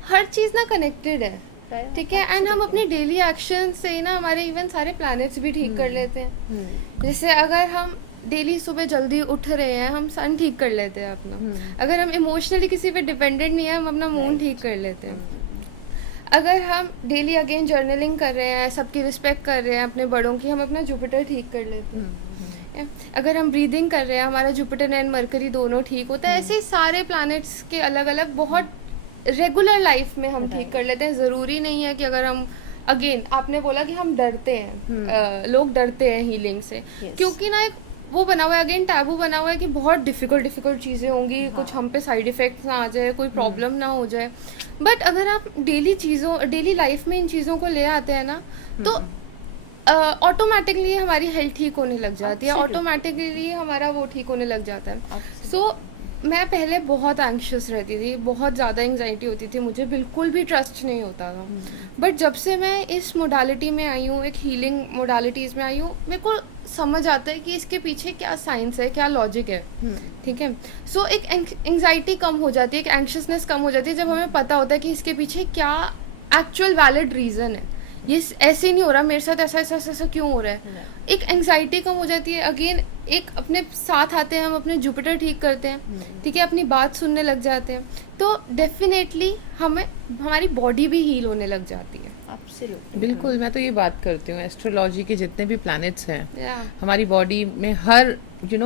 हर चीज़ ना कनेक्टेड है. Right. ठीक है, एंड हम अपने डेली एक्शन से ही ना हमारे इवन सारे प्लैनेट्स भी ठीक कर लेते हैं. जैसे अगर हम डेली सुबह जल्दी उठ रहे हैं, हम सन ठीक कर लेते हैं अपना. अगर हम इमोशनली किसी पे डिपेंडेंट नहीं है, हम अपना मून ठीक कर लेते हैं. अगर हम डेली अगेन जर्नलिंग कर रहे हैं, सबकी रिस्पेक्ट कर रहे हैं अपने बड़ों की, हम अपना जुपिटर ठीक कर लेते हैं. अगर हम ब्रीदिंग कर रहे हैं, हमारा जुपिटर एंड मरकरी दोनों ठीक होता है. ऐसे ही सारे प्लैनेट्स के अलग अलग बहुत रेगुलर लाइफ में हम ठीक कर लेते हैं. ज़रूरी नहीं है कि अगर हम, अगेन आपने बोला कि हम डरते हैं, लोग डरते हैं हीलिंग से. Yes. क्योंकि ना एक वो बना हुआ है, अगेन टैबू बना हुआ है कि बहुत डिफ़िकल्ट चीज़ें होंगी, कुछ हम पे साइड इफ़ेक्ट्स ना आ जाए, कोई प्रॉब्लम ना हो जाए. बट अगर आप डेली लाइफ में इन चीज़ों को ले आते हैं ना, तो ऑटोमेटिकली हमारी हेल्थ ठीक होने लग जाती है. Absolutely. ऑटोमेटिकली हमारा वो ठीक होने लग जाता है. Absolutely. सो मैं पहले बहुत एंग्शियस रहती थी, बहुत ज़्यादा एंग्जाइटी होती थी, मुझे बिल्कुल भी ट्रस्ट नहीं होता था. बट जब से मैं इस मोडालिटी में आई हूँ, एक हीलिंग मोडालिटीज़ में आई हूँ, मेरे को समझ आता है कि इसके पीछे क्या साइंस है, क्या लॉजिक है. ठीक है, सो एक एंग्जाइटी कम हो जाती है, एक एंग्शियसनेस कम हो जाती है जब हमें पता होता है कि इसके पीछे क्या एक्चुअल वैलिड रीज़न है. ये ऐसे नहीं हो रहा मेरे साथ, ऐसा क्यों हो रहा है. एक एंग्जाइटी कम हो जाती है. अगेन एक अपने साथ आते हैं, हम अपने जुपिटर ठीक करते हैं. ठीक है, अपनी बात सुनने लग जाते हैं, तो डेफिनेटली हमें हमारी बॉडी भी हील होने लग जाती है. Absolutely. बिल्कुल, मैं तो ये बात करती हूँ, एस्ट्रोलॉजी के जितने भी प्लैनेट्स हैं, Yeah. हमारी बॉडी में हर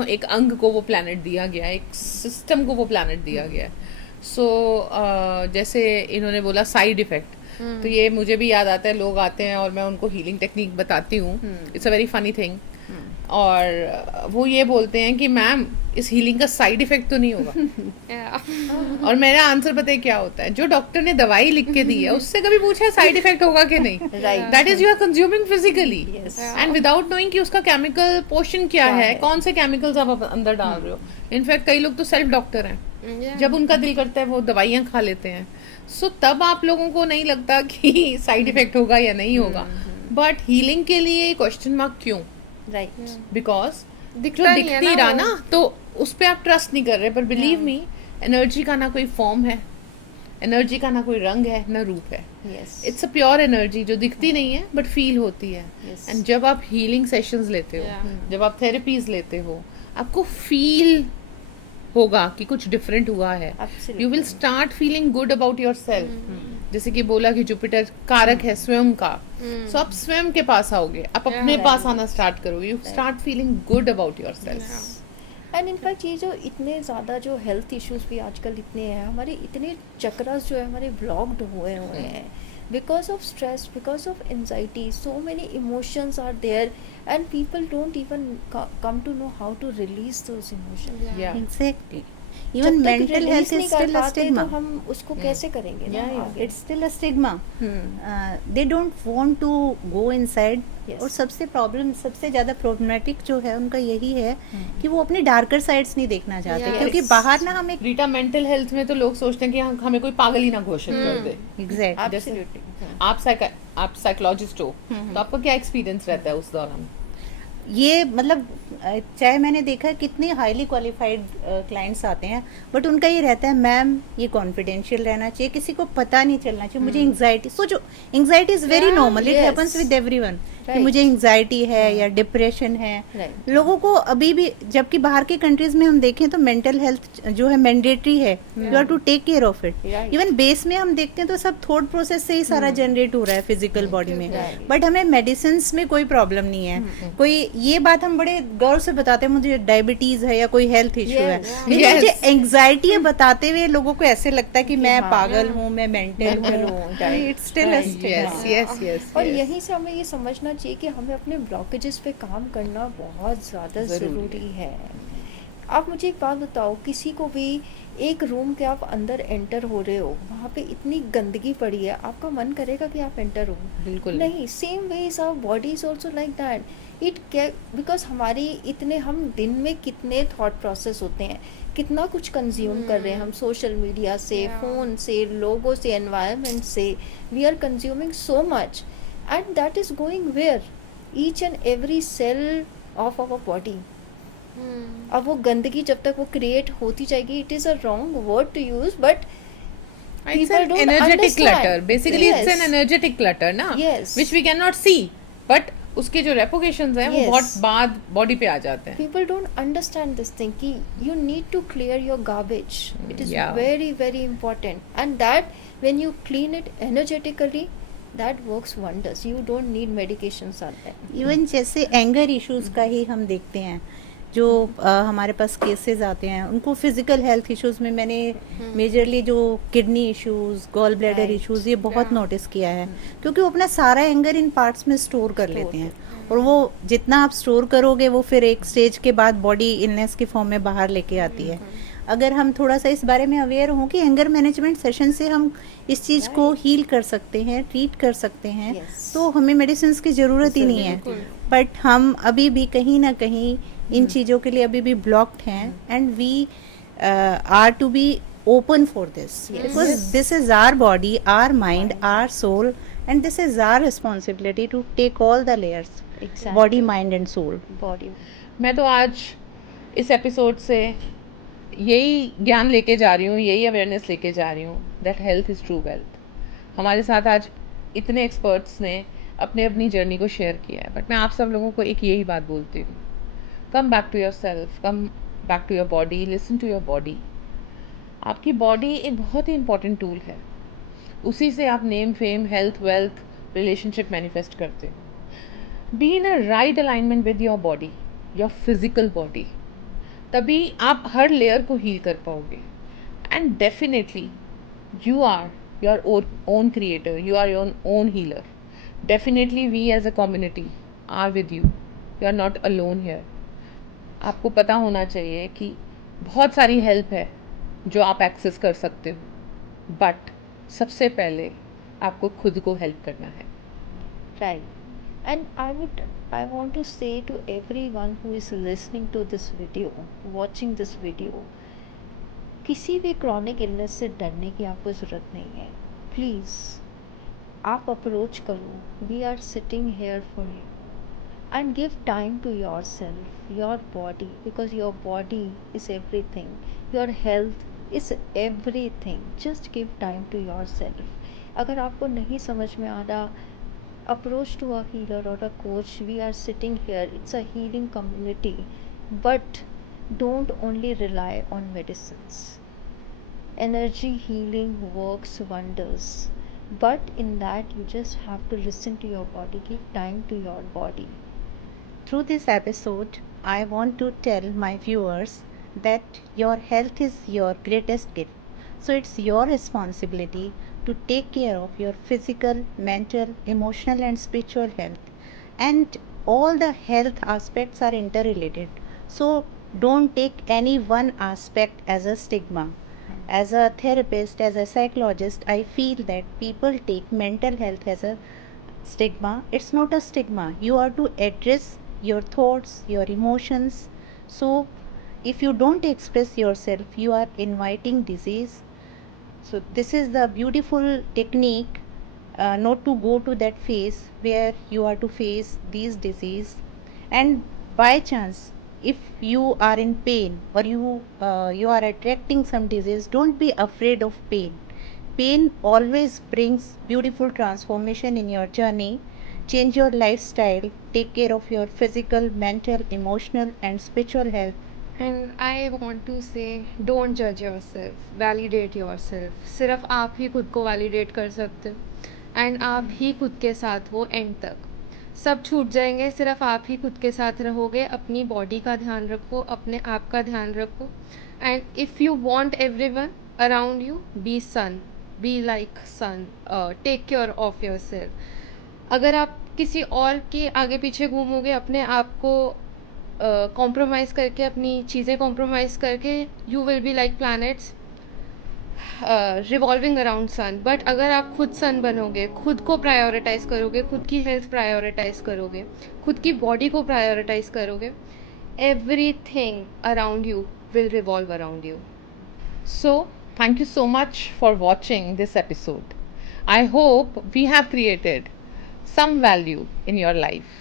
एक अंग को वो प्लैनेट दिया गया है, एक सिस्टम को वो प्लैनेट दिया गया है. सो जैसे इन्होंने बोला साइड इफेक्ट, तो ये मुझे भी याद आता है. लोग आते हैं और मैं उनको हीलिंग टेक्निक बताती हूँ. It's a very funny thing और वो ये बोलते हैं कि मैम इस हीलिंग का साइड इफेक्ट तो नहीं होगा। Yeah. और मेरा आंसर पता है क्या होता है, जो डॉक्टर ने दवाई लिख के दी है उससे कभी पूछा है साइड इफेक्ट होगा कि नहीं? Right. That is you are consuming physically Yes. And without knowing कि उसका केमिकल पोर्शन क्या क्या है, है? कौन से केमिकल्स आप अंदर डाल रहे हो। इनफैक्ट कई लोग तो सेल्फ डॉक्टर हैं, Yeah. जब उनका दिल करता है वो दवाइयाँ खा लेते हैं। सो तब आप लोगों को नहीं लगता कि साइड इफेक्ट होगा या नहीं होगा। बट हीलिंग के लिए क्वेश्चन मार्क क्यों? Right. बिकॉज जो दिखता नहीं है दिख नहीं रहा वो। ना, तो उस पे आप ट्रस्ट नहीं कर रहे। पर बिलीव मी, एनर्जी का ना कोई फॉर्म है, एनर्जी का ना कोई रंग है, ना रूप है। Yes. It's a pure energy जो दिखती नहीं है बट फील होती है। Yes. एंड जब आप हीलिंग सेशंस लेते हो, Yeah. जब आप थेरेपीज लेते हो, आपको फील होगा कि कुछ डिफरेंट हुआ है। Absolutely. You will start feeling good about your self. जैसे कि बोला कि जुपिटर कारक है स्वयं का, सो आप स्वयं के पास आओगे, आप अपने Yeah. पास आना स्टार्ट करोगे, you start feeling good about your self. And in fact ये जो इतने ज़्यादा जो हेल्थ इश्यूज भी आजकल इतने हैं, हमारे इतने चक्रास जो है हमारे ब्लॉक्ड हुए हैं because of stress, because of anxiety, so many emotions are there and people don't even come to know how to release those emotions. Yeah. Exactly. Even mental health is still a तो stigma. हम उसको कैसे करेंगे ना Yeah, yeah. आगे? It's still a stigma. They don't want to go inside. Yes. और सबसे प्रॉब्लम, सबसे ज़्यादा प्रॉब्लमेटिक जो है उनका यही है कि वो अपनी डार्कर साइड्स नहीं देखना चाहते। Yes. क्योंकि बाहर ना हम एक रीटा, मेंटल हेल्थ में तो लोग सोचते हैं कि हमें कोई पागल ही ना घोषित कर दे। Exact Absolutely. आप साइकोलॉजिस्ट हो, तो आपका क्या एक्सपीरियंस रहता है उस दौरान? ये मतलब चाहे मैंने देखा है कितने हाईली क्वालिफाइड क्लाइंट्स आते हैं, बट उनका ये रहता है मैम ये कॉन्फिडेंशियल रहना चाहिए, किसी को पता नहीं चलना चाहिए। मुझे एंग्जाइटी, सोचो anxiety is very Yeah, normal, it yes. Happens with everyone कि Right. मुझे एंग्जाइटी है या डिप्रेशन है। Right. लोगों को अभी भी, जबकि बाहर के कंट्रीज में हम देखें तो मेंटल हेल्थ जो है मैंडेटरी है, you are to take care of it. Right. Even base में हम देखते हैं तो सब थॉट प्रोसेस से ही सारा जनरेट हो रहा है फिजिकल बॉडी में। Right. बट हमें मेडिसिन में कोई प्रॉब्लम नहीं है। कोई ये बात हम बड़े गौर से बताते हैं मुझे डायबिटीज है या कोई हेल्थ इशू है, Yes. लेकिन Yes. मुझे एंग्जाइटी है बताते हुए लोगों को ऐसे लगता है कि मैं हाँ, पागल हूँ, मैं मेंटल Mental हूँ। हूँ, right. It's still a Right. Yes yes yes. और यहीं से हमें ये समझना चाहिए कि हमें अपने ब्लॉकेजेस पे काम करना बहुत ज़्यादा ज़रूरी ज़रूरी है। आप मुझे एक बात बताओ, किसी को भी एक रूम के आप अंदर एंटर हो रहे हो, वहाँ पे इतनी गंदगी पड़ी है, आपका मन करेगा कि आप एंटर हो? बिल्कुल नहीं। Same way is our body is also like that. It because हमारी इतने, हम दिन में कितने थॉट प्रोसेस होते हैं, कितना कुछ कंज्यूम कर रहे हैं हम सोशल मीडिया से, Yeah. फ़ोन से, लोगों से, एनवायरनमेंट से। We are consuming so much and that is going where, each and every cell of our body. अब वो गंदगी जब तक वो क्रिएट होती जाएगी, it is a wrong word to use, but It's people an don't energetic understand. clutter. Basically, it's an Yes. energetic clutter, ना? Yes. Which we cannot see, but उसके जो repercussions हैं वो Yes. बहुत बाद body पे आ जाते हैं। people don't understand this thing कि you need to clear your garbage. It is Yeah. very very important, and that when you clean it energetically, that works wonders. You don't need medications on that. Even जैसे एंगर इश्यूज का ही हम देखते हैं, जो हमारे पास केसेस आते हैं उनको फिजिकल हेल्थ इश्यूज में मैंने मेजरली जो kidney issues, gall bladder Right. Issues, ये बहुत Yeah. नोटिस किया है। क्योंकि वो अपना सारा एंगर इन पार्ट्स में स्टोर कर लेते हैं, और वो जितना आप स्टोर करोगे वो फिर एक स्टेज के बाद बॉडी इलनेस की फॉर्म में बाहर लेके आती है। अगर हम थोड़ा सा इस बारे में अवेयर हों कि एंगर मैनेजमेंट सेशन से हम इस चीज़ को हील कर सकते हैं, ट्रीट कर सकते हैं, Yes. तो हमें मेडिसिन की ज़रूरत ही नहीं है। बट हम अभी भी कहीं ना कहीं इन चीज़ों के लिए अभी भी ब्लॉक्ड हैं, and we are to be open for this, because this is our body, our mind, our soul, and this is our responsibility to take all the layers, Exactly. Body, mind and soul. Body. मैं तो आज इस एपिसोड से यही ज्ञान लेके जा रही हूँ, यही अवेयरनेस लेके जा रही हूँ that health is true wealth. हमारे साथ आज इतने एक्सपर्ट्स ने अपने अपनी जर्नी को शेयर किया है, बट मैं आप सब लोगों को एक यही बात बोलती हूँ, come back to your self, come back to your body, listen to your body. आपकी बॉडी एक बहुत ही इंपॉर्टेंट टूल है, उसी से आप name, fame, health, wealth, relationship manifest करते हो। Be in a right alignment with your body, your physical body, तभी आप हर लेयर को हील कर पाओगे। And definitely you are your own creator, you are your own healer. Definitely we as a community are with you you are not alone here. आपको पता होना चाहिए कि बहुत सारी हेल्प है जो आप एक्सेस कर सकते हो, बट सबसे पहले आपको खुद को हेल्प करना है। Right. And I want to say to everyone who is listening to this video, watching this video, किसी भी क्रॉनिक इलनेस से डरने की आपको ज़रूरत नहीं है। प्लीज़ आप अप्रोच करो, we are sitting here for you, and give time to yourself, your body, because your body is everything, your health is everything. Just give time to yourself. अगर आपको नहीं समझ में आ रहा, approach to a healer or a coach. We are sitting here, it's a healing community, but don't only rely on medicines. Energy healing works wonders, but in that you just have to listen to your body, give time to your body. Through this episode, I want to tell my viewers that your health is your greatest gift. So it's your responsibility to take care of your physical, mental, emotional, and spiritual health. And all the health aspects are interrelated. So don't take any one aspect as a stigma. As a therapist, as a psychologist, I feel that people take mental health as a stigma. It's not a stigma. You are to address your thoughts, your emotions. So if you don't express yourself, you are inviting disease. So this is the beautiful technique, not to go to that phase where you are to face these disease. And by chance, if you are in pain or you are attracting some disease, don't be afraid of pain. Pain always brings beautiful transformation in your journey. Change your lifestyle, take care of your physical, mental, emotional, and spiritual health. And I want to say don't जज your self, validate your self. सिर्फ आप ही खुद को वैलिडेट कर सकते हो एंड आप ही खुद के साथ हो एंड तक। सब छूट जाएंगे, सिर्फ आप ही खुद के साथ रहोगे। अपनी बॉडी का ध्यान रखो, अपने आप का ध्यान रखो, and if you want everyone around you, be sun, be like sun, take care of your self. अगर आप किसी और के आगे पीछे घूमोगे, अपने आप को कॉम्प्रोमाइज़ करके, अपनी चीज़ें कॉम्प्रोमाइज़ करके, you will be like planets revolving around sun. But अगर आप खुद सन बनोगे, खुद को प्रायोरिटाइज़ करोगे, खुद की हेल्थ प्रायोरिटाइज़ करोगे, खुद की बॉडी को प्रायोरिटाइज़ करोगे, everything around you will revolve around you. So, thank you so much for watching this episode. I hope we have created some value in your life.